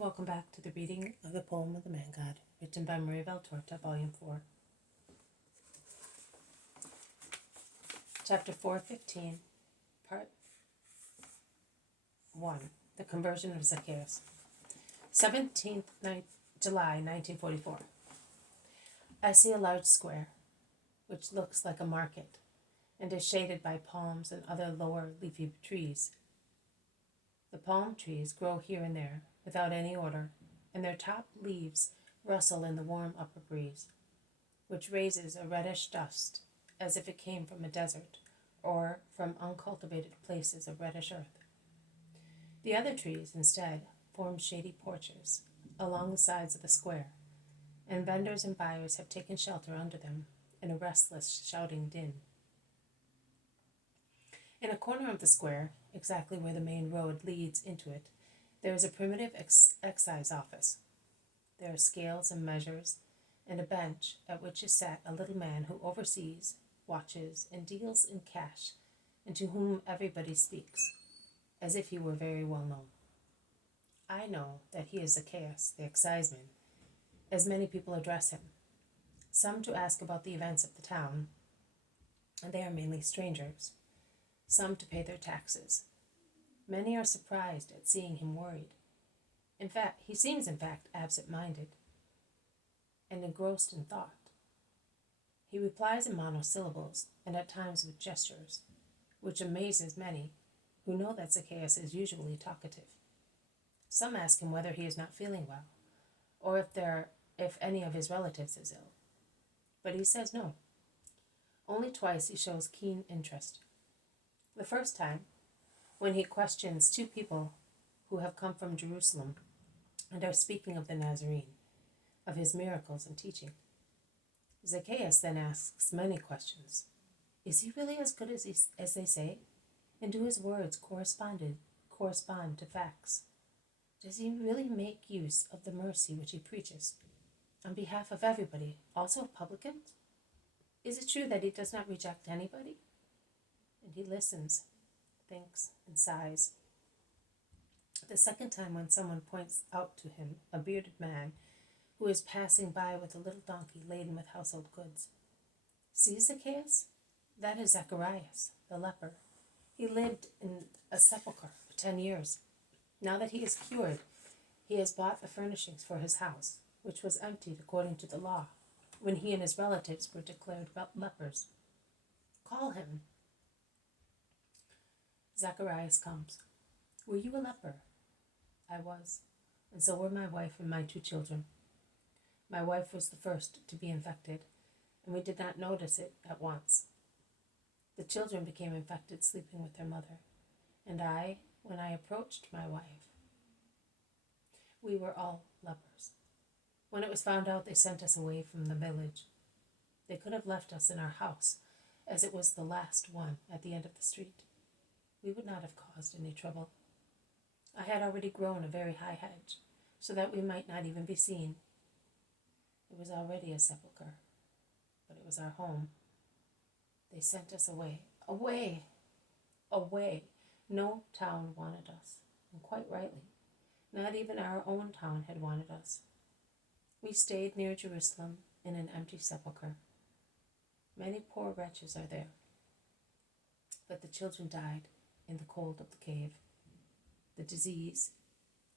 welcome back to the reading of the poem of the Man God, written by Maria Valtorta, Volume 4. Chapter 4:15, Part 1, The Conversion of Zacchaeus. 17th July 1944. I see a large square, which looks like a market, and is shaded by palms and other lower leafy trees. The palm trees grow here and there, without any order, and their top leaves rustle in the warm upper breeze, which raises a reddish dust as if it came from a desert or from uncultivated places of reddish earth. The other trees, instead, form shady porches along the sides of the square, and vendors and buyers have taken shelter under them in a restless, shouting din. In a corner of the square, exactly where the main road leads into it, there is a primitive excise office. There are scales and measures, and a bench at which is sat a little man who oversees, watches, and deals in cash, and to whom everybody speaks, as if he were very well known. I know that he is Zacchaeus, the exciseman, as many people address him, some to ask about the events of the town, and they are mainly strangers, some to pay their taxes. Many are surprised at seeing him worried. He seems absent-minded and engrossed in thought. He replies in monosyllables and at times with gestures, which amazes many who know that Zacchaeus is usually talkative. Some ask him whether he is not feeling well, or if any of his relatives is ill. But he says no. Only twice he shows keen interest. The first time, when he questions two people who have come from Jerusalem and are speaking of the Nazarene, of his miracles and teaching. Zacchaeus then asks many questions. Is he really as good as they say? And do his words correspond to facts? Does he really make use of the mercy which he preaches on behalf of everybody, also of publicans? Is it true that he does not reject anybody? And he listens, thinks, and sighs. The second time, when someone points out to him a bearded man who is passing by with a little donkey laden with household goods. See, Zacchaeus? That is Zacchaeus, the leper. He lived in a sepulchre for 10 years. Now that he is cured, he has bought the furnishings for his house, which was emptied according to the law, when he and his relatives were declared lepers. Call him. Zacchaeus comes. Were you a leper? I was, and so were my wife and my 2 children. My wife was the first to be infected, and we did not notice it at once. The children became infected sleeping with their mother, and I, when I approached my wife, we were all lepers. When it was found out, they sent us away from the village. They could have left us in our house, as it was the last one at the end of the street. We would not have caused any trouble. I had already grown a very high hedge, so that we might not even be seen. It was already a sepulchre, but it was our home. They sent us away, away, away. No town wanted us, and quite rightly. Not even our own town had wanted us. We stayed near Jerusalem in an empty sepulchre. Many poor wretches are there, but the children died in the cold of the cave. The disease,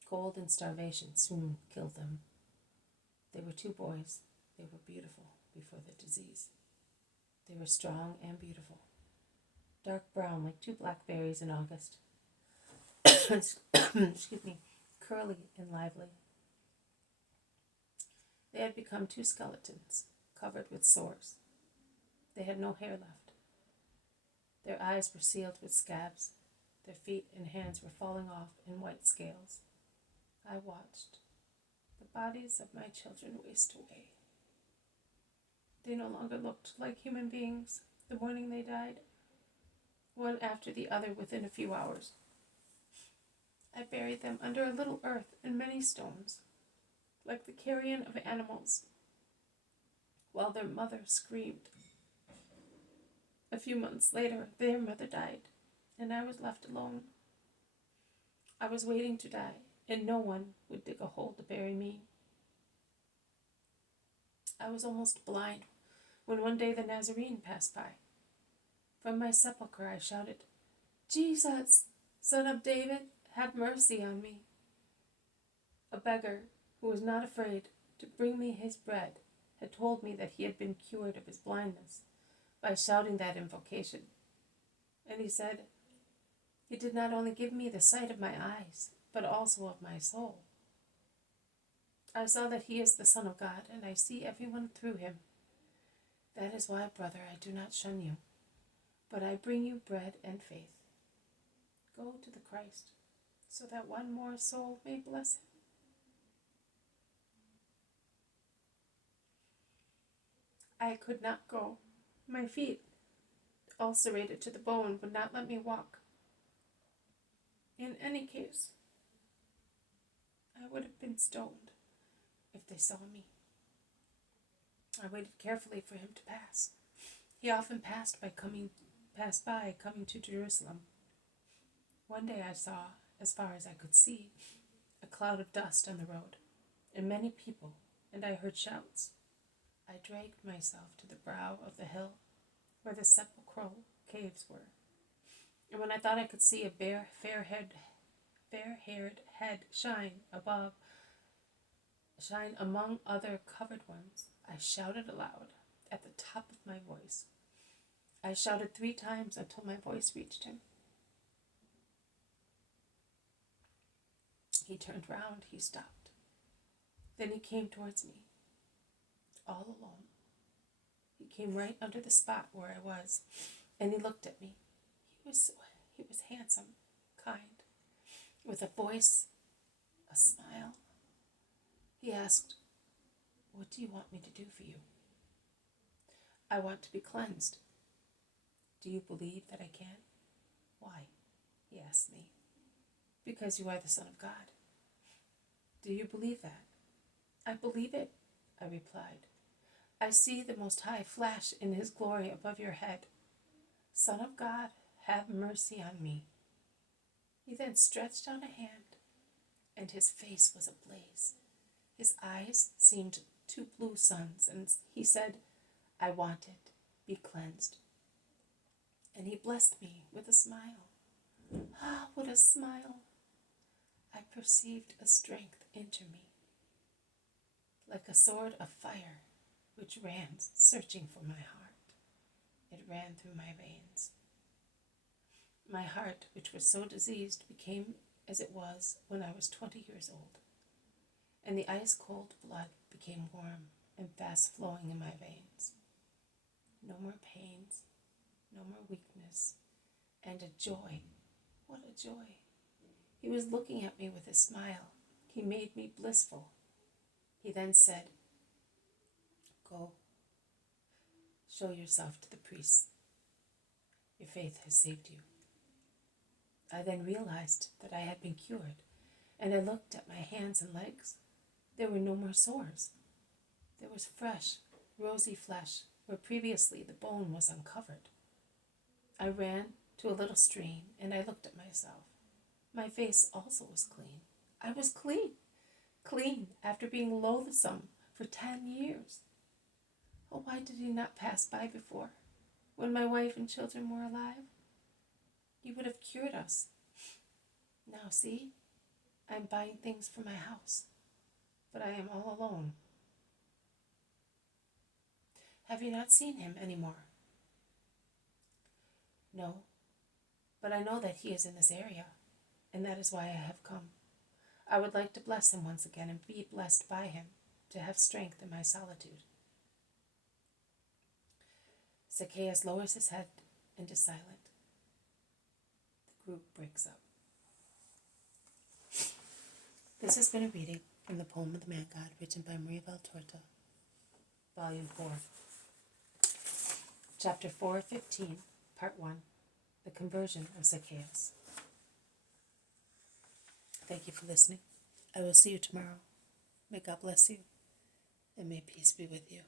cold and starvation soon killed them. They were 2 boys. They were beautiful before the disease. They were strong and beautiful, dark brown like 2 blackberries in August. Excuse me, curly and lively. They had become 2 skeletons, covered with sores. They had no hair left. Their eyes were sealed with scabs. Their feet and hands were falling off in white scales. I watched the bodies of my children waste away. They no longer looked like human beings the morning they died, one after the other within a few hours. I buried them under a little earth and many stones, like the carrion of animals, while their mother screamed. A few months later, their mother died, and I was left alone. I was waiting to die, and no one would dig a hole to bury me. I was almost blind when one day the Nazarene passed by. From my sepulchre I shouted, "Jesus, Son of David, have mercy on me." A beggar who was not afraid to bring me his bread had told me that he had been cured of his blindness by shouting that invocation. And he said, "He did not only give me the sight of my eyes, but also of my soul." I saw that he is the Son of God, and I see everyone through him. That is why, brother, I do not shun you, but I bring you bread and faith. Go to the Christ, so that one more soul may bless him. I could not go. My feet, ulcerated to the bone, would not let me walk. In any case, I would have been stoned if they saw me. I waited carefully for him to pass. He often passed by coming to Jerusalem. One day I saw, as far as I could see, a cloud of dust on the road, and many people, and I heard shouts. I dragged myself to the brow of the hill where the sepulchral caves were, and when I thought I could see a fair-haired head shine among other covered ones, I shouted aloud at the top of my voice. I shouted 3 times until my voice reached him. He turned round, he stopped. Then he came towards me, all alone. He came right under the spot where I was, and he looked at me. He was handsome, kind, with a voice, a smile. He asked, "What do you want me to do for you?" "I want to be cleansed." "Do you believe that I can?" "Why?" he asked me. "Because you are the Son of God." "Do you believe that?" "I believe it," I replied. "I see the Most High flash in his glory above your head. Son of God, have mercy on me." He then stretched out a hand, and his face was ablaze. His eyes seemed 2 blue suns, and he said, "I want it. Be cleansed." And he blessed me with a smile. Ah, what a smile! I perceived a strength enter me, like a sword of fire, which ran searching for my heart. It ran through my veins. My heart, which was so diseased, became as it was when I was 20 years old, and the ice-cold blood became warm and fast-flowing in my veins. No more pains, no more weakness, and a joy. What a joy! He was looking at me with a smile. He made me blissful. He then said, "Go, show yourself to the priests. Your faith has saved you." I then realized that I had been cured, and I looked at my hands and legs. There were no more sores. There was fresh, rosy flesh where previously the bone was uncovered. I ran to a little stream, and I looked at myself. My face also was clean. I was clean after being loathsome for 10 years. Oh, why did he not pass by before, when my wife and children were alive? He would have cured us. Now see, I am buying things for my house, but I am all alone. Have you not seen him any more? No, but I know that he is in this area, and that is why I have come. I would like to bless him once again and be blessed by him, to have strength in my solitude. Zacchaeus lowers his head and is silent. The group breaks up. This has been a reading from the poem of the Man God, written by Maria Valtorta, Volume 4. Chapter 4:15, Part 1, The Conversion of Zacchaeus. Thank you for listening. I will see you tomorrow. May God bless you, and may peace be with you.